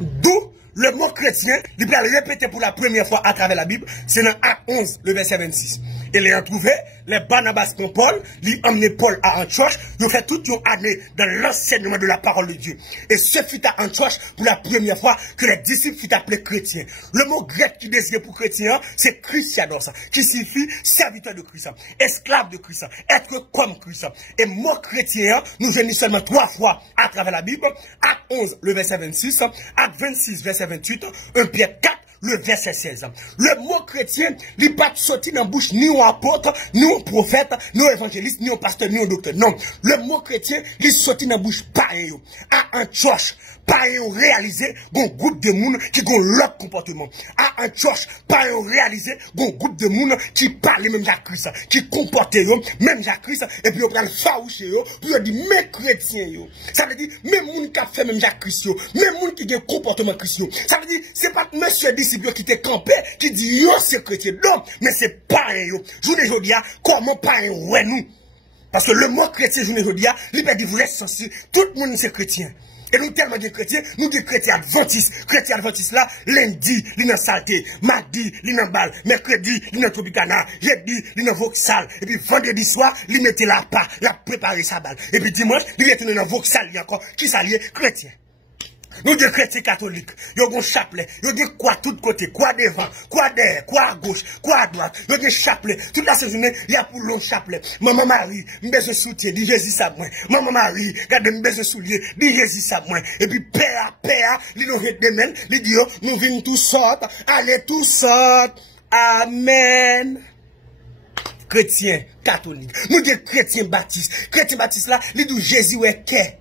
D'où le mot chrétien, il va le répéter pour la première fois à travers la Bible, c'est dans Acte 11, le verset 26. Et les a trouvé, les Barnabas pour Paul, lui emmené Paul à Antioche, ils ont fait toute une année dans l'enseignement de la parole de Dieu. Et ce fut à Antioche pour la première fois que les disciples furent appelés chrétiens. Le mot grec qui désigne pour chrétien, c'est Christianos, qui signifie serviteur de Christ, esclave de Christ, être comme Christ. Et mot chrétien, nous venons seulement 3 fois à travers la Bible, Acte 11, le verset 26, Acte 26, verset 28, 1 Pierre 4, le verset 16. Le mot chrétien, il n'est pas sorti dans la bouche ni un apôtre, ni un prophète, ni un évangéliste, ni un pasteur, ni un docteur. Non. Le mot chrétien, il est sorti dans la bouche pareil. À Antioche, pareil réalisé, un groupe de monde qui ont l'autre comportement. À Antioche, pareil réalisé, un groupe de monde qui parle même à Christ, qui comporte même à Christ, et puis on prend le faouché, puis on dit, mais chrétien, ça veut dire, même monde qui a fait même à Christ, même monde qui a un comportement chrétien. Ça veut dire, c'est pas monsieur disciple qui était campé, qui dit, yo, c'est chrétien. Non, mais c'est pareil, Je vous dis, comment pareil, ouais, nous. Parce que le mot chrétien, je vous dis, il peut dire vrai sens, tout le monde c'est chrétien. Et nous tellement de chrétiens, nous des chrétiens adventistes. Chrétiens adventistes là, lundi, ils dans saleté, mardi, ils dans balle, mercredi, ils dans Tropicana, jeudi, ils dans Vauxhall, et puis vendredi soir, ils mettaient la part, ils préparé sa balle. Et puis dimanche, ils retournent dans Vauxhall encore, qui s'allie chrétien. Nous des chrétiens catholiques, ils ont un chapelet, ils ont des quoi tout côté, quoi devant, quoi derrière, quoi à gauche, quoi à droite, ils ont des chapelets. Toute la saison, il y a pour long chapelet. Maman Marie, je besoin de soutien, dit Jésus ça moi. Maman Marie, regarde, je besoin de soulier, dit Jésus ça moi. Et puis père, il nous redemène, il dit, nous venons tous sortes, allez tous sortes. Amen. Chrétiens catholiques, nous des chrétiens baptistes. Chrétiens baptistes là, ils disent Jésus est qu'est.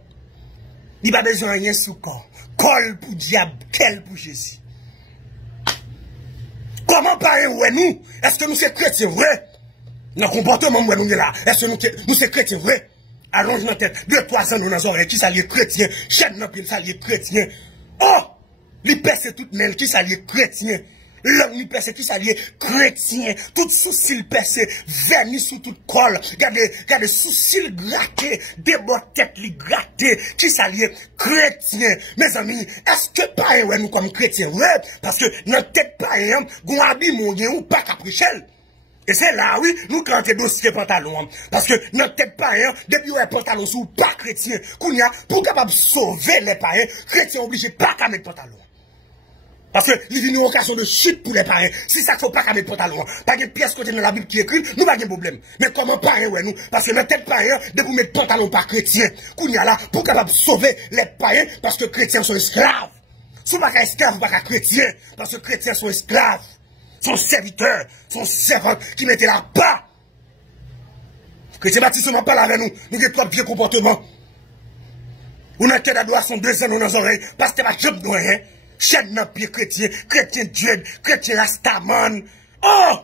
Il n'a pas besoin de rien sous corps. Col pour diable, quel pour Jésus. Comment parler ouais nous? Est-ce que nous sommes chrétiens vrai? Dans le comportement où nous sommes là, est-ce que nous sommes chrétiens vrai? Allonge notre tête, 2-3 ans dans nos oreilles, qui s'allie chrétien, chaîne dans pied, s'allie chrétien. Oh! Les percent toutes mêmes, qui s'allie chrétien. L'homme lui percé, qui s'allie chrétien. Tout sourcil percé, vernis sous toute colle. Regardez, sourcil gratté, des bottes tête li gratté, qui s'allie chrétien. Mes amis, est-ce que pareil, ouais, nous comme chrétiens, ouais? Parce que notre tête pareil, gon habille mon ou pas caprichel. Et c'est là, oui, nous cantons dossier pantalon. Parce que notre tête païen, depuis ouais pantalon sous pas chrétien, qu'on y a, pour capable sauver les païens, chrétiens obligés pas qu'à mettre pantalon. Parce que il y a une occasion de chute pour les païens. Si ça ne faut pas qu'à mettre pantalon, pas de pièce côté dans la Bible qui écrit, nous pas de problème. Mais comment païen, ouais, nous? Parce que notre tête païen, depuis mettre pantalon pas chrétien, qu'on y a là, pour capable sauver les païens, parce que chrétiens sont esclaves. Si pas esclaves, pas chrétiens, parce que chrétiens sont esclaves. Son serviteur, son servant qui mettait là bas. Chrétien baptiste ne parle avec nous, nous avons trop vieux comportement. On a tête à doigt, son 2 ans dans nos oreilles, parce que pas job de rien. Chaîne dans pied chrétien, chrétien Dieu, chrétien Rastaman. Oh!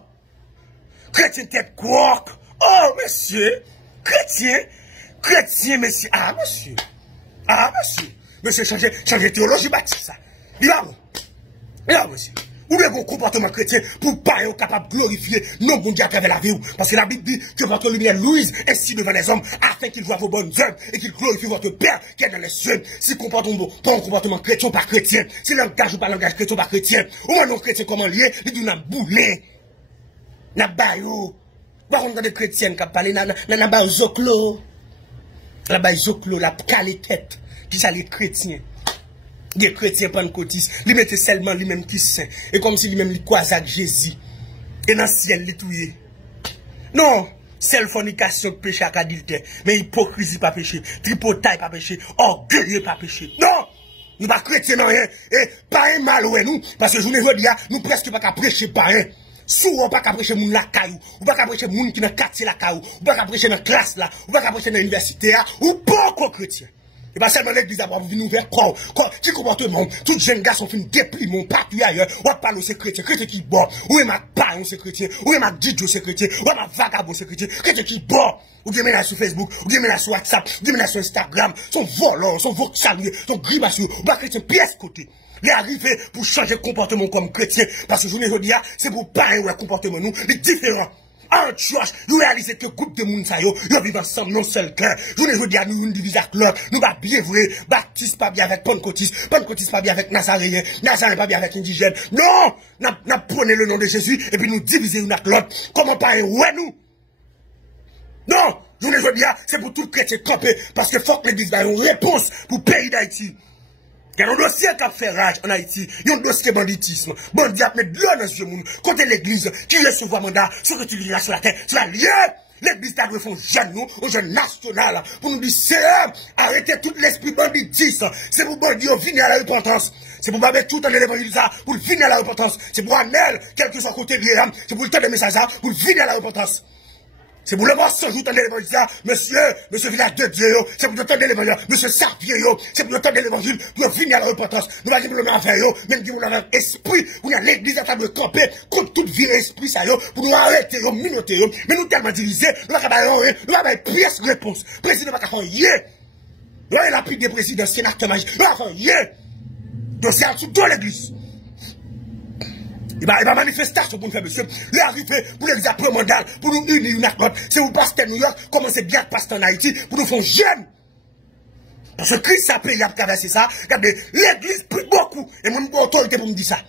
Chrétien tête quark. Oh, monsieur! Chrétien, monsieur. Ah, monsieur. Monsieur, changer théologie baptiste, ça. Il va bon. Monsieur. Ou bien vos comportements chrétiens pour pas être capable de glorifier non bon Dieu à travers la vie. Parce que la Bible dit que votre lumière luise ainsi devant les hommes afin qu'ils voient vos bonnes œuvres et qu'ils glorifient votre Père qui est dans les cieux. Si comportement pas un comportement chrétien ou pas chrétien, si langage ou pas langage chrétien ou pas chrétien, ou un non chrétien comment lié, il dit n'a boulé, n'a bayou. Par contre, des chrétiens qui parlent, n'a bayou zoclo, la bayou zoclo, la caliquette, qui s'allie chrétien. Des chrétiens pentecôtistes, ils mettaient seulement lui-même qui saint. Et comme si lui-même il croisait avec Jésus. Et dans le ciel, il touillait. Non, seule fornication péché à adultère. Mais hypocrisie pas péché. Tripotaille pas péché. Orgueil pas péché. Non! Nous pas chrétiens non rien. Et pas un mal ouais nous. Parce que je vous dis, nous presque pas qu'à prêcher pas rien. Souvent pas qu'à prêcher moun la caillou. Ou pas qu'à prêcher moun qui dans quartier la caillou. Ou pas qu'à prêcher dans classe là. Ou pas qu'à prêcher dans l'université là. Ou pas encore chrétien. Et pas seulement l'église à venir vers quoi, qui comportement, tout jeune garçon fin déplie mon parti ailleurs, ou parle aux chrétiens, chrétien qui bon, ou est ma païen c'est chrétien, ou est ma didio c'est chrétien, ou est ma vagabond c'est chrétien, chrétien qui bon, ou bien là sur Facebook, ou bien là sur WhatsApp, ou bien là sur Instagram, son volant, son vocabulaire, son grimacieux, ou pas chrétien pièce côté. Il est arrivé pour changer de comportement comme chrétien, parce que je vous dis, c'est pour païen ou le comportement nous, les différents. Antioche, nous réalisons que le groupe de moun sa yo, yo vivent ensemble, non seul cœur. Je ne veux dire, nous divisons avec l'autre, nous pas bien vrai, Baptiste pas bien avec Pentecôtiste, Pentecôtiste pas bien avec Nazaréen, Nazaréen pas bien avec indigène. Non, n'a prenez le nom de Jésus, et puis nous divisons avec l'autre. Comment pas ouais nous? Non, je ne veux dire, c'est pour tout chrétien camper, parce que faut que l'église ait une réponse pour le pays d'Haïti. Il y a un dossier qui a fait rage en Haïti. Il y a un dossier banditisme. Bandit a mis de l'eau dans ce monde. Côté l'église, qui recevoir mandat, ce que tu liras sur la terre, c'est la liée. L'église a dû faire un jeune, nous, un jeune national, pour nous dire, c'est arrêtez tout l'esprit banditisme. C'est pour bandit venir à la repentance. C'est pour pas mettre tout en l'évangile ça, pour venir à la repentance. C'est pour Anel, quel que soit côté lié, c'est pour le temps de message ça, pour venir à la repentance. C'est pour le voir ce jour, l'évangile, monsieur village de Dieu, c'est pour le temps de l'évangile, monsieur Sarpier, c'est pour le temps de l'évangile, pour venir à la repentance. Nous allons dire le même affaire, même si nous avons un esprit, où l'église à table de camper, contre toute vie esprit, ça, pour nous arrêter, minoter, mais nous tellement divisés, nous avons une pièce réponse. Président va faire yé. Nous avons l'appui des présidents, sénateurs, magistrats, nous avons faire yé. Donc c'est en dessous de l'église. Il va manifestation pour nous faire, monsieur. Il est arrivé pour les apprendre mandat, pour nous unir une accord. C'est où pasteur New York, commencez bien à pasteur en Haïti, pour nous faire jeune. Parce que Christ a payé à traverser ça. Regardez, l'église prie beaucoup. Et mon autorité pour me dire ça.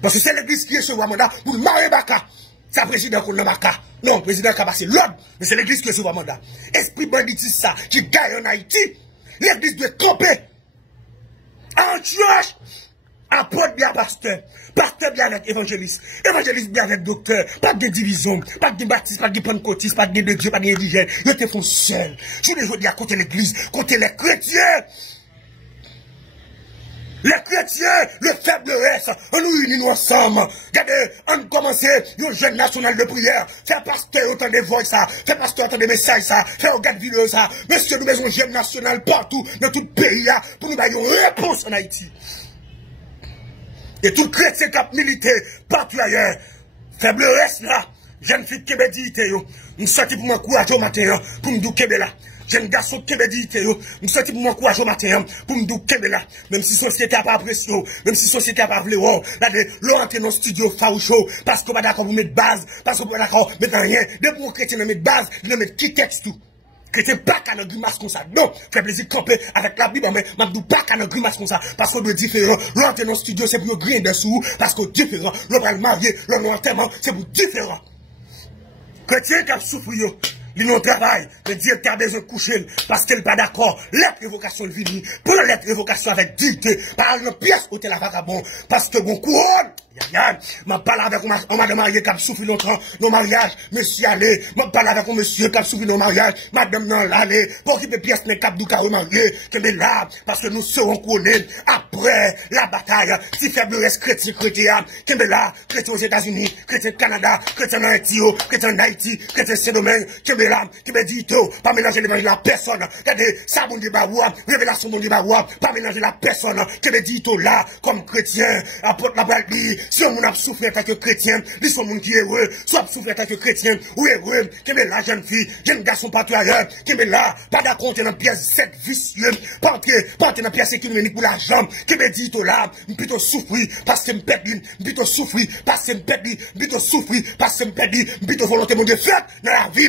Parce que c'est l'église qui reçoit mandat pour le marier Baka. C'est le président qu'on a Baka. Non, le président qui a passé l'ordre. Mais c'est l'église qui reçoit mandat. Esprit banditisme ça, qui gagne en Haïti. L'église doit camper. Antioche. Apôtre bien pasteur, pasteur bien avec évangéliste, évangéliste bien avec docteur, pas de division, pas de baptiste, pas de pentecôtiste, pas de Dieu, pas d'indigène, ils te font seul. Je ne veux dire côté l'église, côté les chrétiens. Les chrétiens, le faible reste, on nous unit ensemble. Regardez, on commence une jeune national de prière, faire pasteur autant de voix ça, faire pasteur autant de messages ça, faire regarde vidéo ça. Monsieur, nous mettons une jeune national partout, dans tout le pays, pour nous donner une réponse en Haïti. Et tout chrétien cap militaire, partout ailleurs, faible reste là, jeune fille qui dit, nous sortis pour m'encourager au matin, pour me dire là. Jeune garçon qui dit, nous sortis pour m'encourager au matin, pour me dire là. Même si société n'a pas apprécié, même si société n'a pas voulu, là, l'on entre dans le studio faroucheux, parce qu'on va d'accord pour mettre base, parce qu'on va d'accord mettre rien. Dès pour chrétien mettre base, il mettre qui texte tout. Chrétien pas qu'à un grimace comme ça. Non, fait plaisir de camper avec la Bible, mais m'abdou pas qu'à un grimace comme ça. Parce qu'on est différent. L'entrée dans le studio, c'est pour griller dessous, parce qu'on est différent. L'on va le marier, l'on enterrement, c'est pour différent. Chrétien qui a souffert, il n'a travail, le directeur a besoin de coucher, parce qu'il n'est pas d'accord. Lettre révocation de vie, pour la lettre révocation avec dignité, par une pièce où t'es la vagabond, parce que bon couronne. M'a parlé avec un madame mariée qui a souffert longtemps nos mariages, monsieur allé, m'a parlé avec un monsieur qui a souffert nos mariages, madame non l'allée, pour qu'il y ait des pièces, mais cap du carreau marié, que est là, parce que nous serons couronnés après la bataille, si faible reste chrétien, qui est là, chrétien aux États-Unis, chrétien au Canada, chrétien en Haïti, chrétien en Haïti, chrétien Saint-Domingue, qui est là, qui me dit tout, pas mélanger l'évangile à personne, regardez, ça bon dit baroua, révélation bon dit baroua, pas mélanger la personne, qui me dit tout là, comme chrétien, apporte la balle. Si on a souffert en tant que chrétien, ils sont qui est heureux, soit souffert en tant que chrétien, ou heureux, qui est là, jeune fille, jeune garçon partout ailleurs, qui est là, pas d'accord, dans pièce 7 vicieux, pas entrer dans pièce économique pour l'argent, qui me dit tout là, plutôt souffrir, parce que me perdre, plutôt souffrir, parce que me perdre, plutôt souffrir, parce que me perdre, plutôt volonté de faire dans la vie.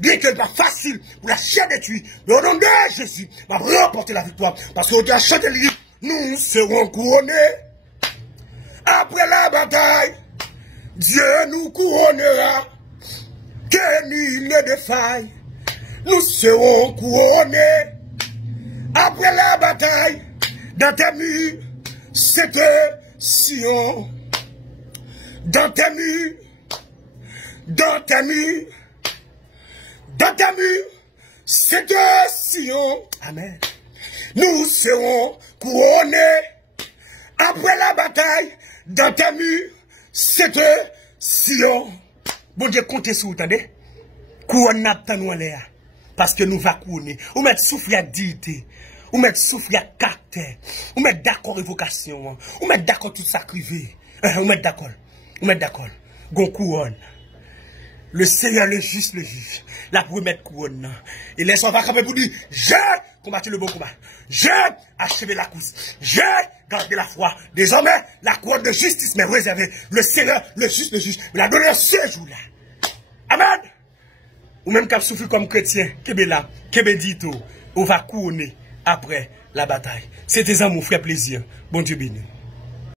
Bien que ce n'est pas facile pour la chair de tuer, mais au nom de Jésus, va remporter la victoire, parce qu'on a chanté le livre, nous serons couronnés. Après la bataille, Dieu nous couronnera, que nul ne défaille, nous serons couronnés. Après la bataille, dans tes murs, c'était Sion. Dans tes murs, dans tes murs, dans tes murs, c'était Sion. Amen. Nous serons couronnés. Après la bataille, dans tes murs, c'était Sion. Bon Dieu, comptez sur vous, attendez. Couronne n'a pas nous l'air. Parce que nous va couronner. Ou mettre souffle à dignité. Ou mettre souffle à caractère. Ou mettre d'accord évocation. Ou mettre d'accord tout ça privé. Ou mettre d'accord. Ou mettre d'accord. Gon couronne. Le Seigneur, le juste, le juge. La première couronne. Et laisse on va camper pour dire, j'ai combattu le bon combat. J'ai achevé la course. J'ai gardé la foi. Désormais, la couronne de justice m'est réservée. Le Seigneur, le juste, le juge, me l'a donné ce jour-là. Amen. Ou même qu'à souffrir comme chrétien, Kébé là, Kébé dit tout, on va couronner après la bataille. C'était ça mon frère plaisir. Bon Dieu béni.